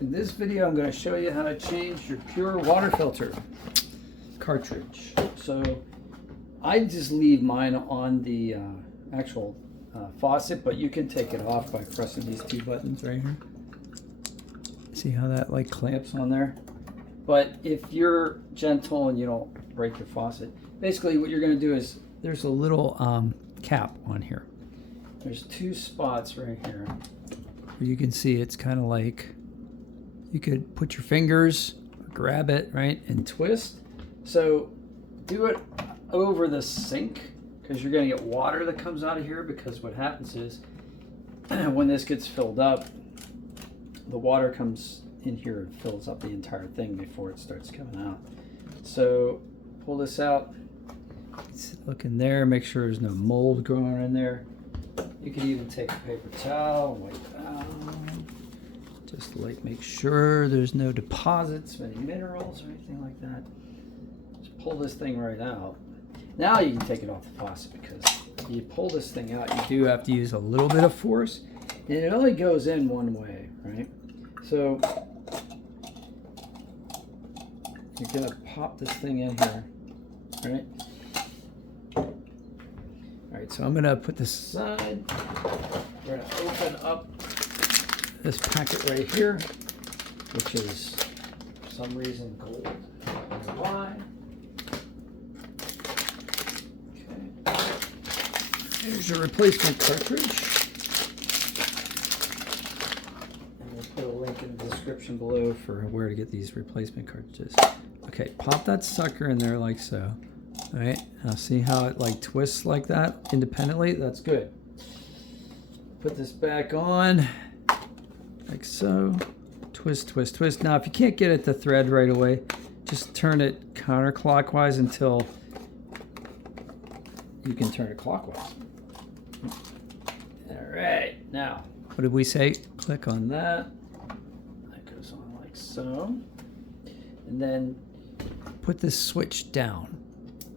In this video, I'm going to show you how to change your PUR water filter cartridge. So I just leave mine on the actual faucet, but you can take it off by pressing these two buttons right here. See how that like clamps on there? But if you're gentle and you don't break your faucet, basically what you're going to do is there's a little cap on here. There's two spots right here where you can see it's kind of like you could put your fingers, grab it, right, and twist. So do it over the sink because you're going to get water that comes out of here, because what happens is when this gets filled up, the water comes in here and fills up the entire thing before it starts coming out. So pull this out, look in there, make sure there's no mold growing in there. You can even take a paper towel and wipe down. Just like make sure there's no deposits of any minerals or anything like that. Just pull this thing right out. Now you can take it off the faucet, because if you pull this thing out, you do have to use a little bit of force, and it only goes in one way, right? So you're gonna pop this thing in here, right? All right, so I'm gonna put this aside. We're gonna open up this packet right here, which is for some reason gold. I don't know why. Okay. Here's your replacement cartridge. And we'll put a link in the description below for where to get these replacement cartridges. Okay, pop that sucker in there like so. All right, now see how it like twists like that independently? That's good. Put this back on. Like so. Twist, twist, twist. Now, if you can't get it to thread right away, just turn it counterclockwise until you can turn it clockwise. All right. Now, what did we say? Click on that. That goes on like so. And then put this switch down.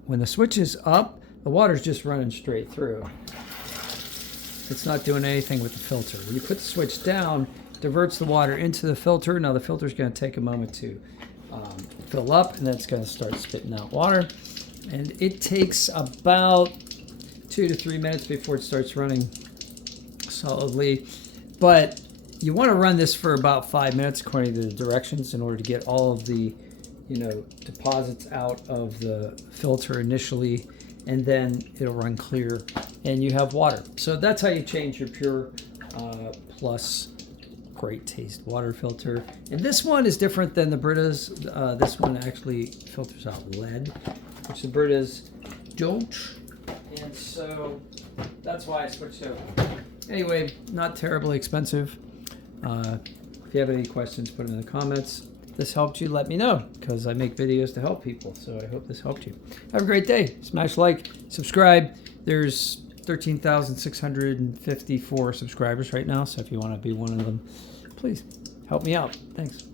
When the switch is up, the water's just running straight through. It's not doing anything with the filter. When you put the switch down, diverts the water into the filter. Now the filter is going to take a moment to fill up, and then it's going to start spitting out water. And it takes about 2 to 3 minutes before it starts running solidly. But you want to run this for about 5 minutes according to the directions in order to get all of the deposits out of the filter initially, and then it'll run clear and you have water. So that's how you change your PUR Plus great taste water filter. And this one is different than the Brita's. This one actually filters out lead, which the Brita's don't. And so that's why I switched over. Anyway, not terribly expensive. If you have any questions, put them in the comments. If this helped you, let me know, because I make videos to help people. So I hope this helped you. Have a great day. Smash like, subscribe. There's 13,654 subscribers right now. So if you want to be one of them, please help me out. Thanks.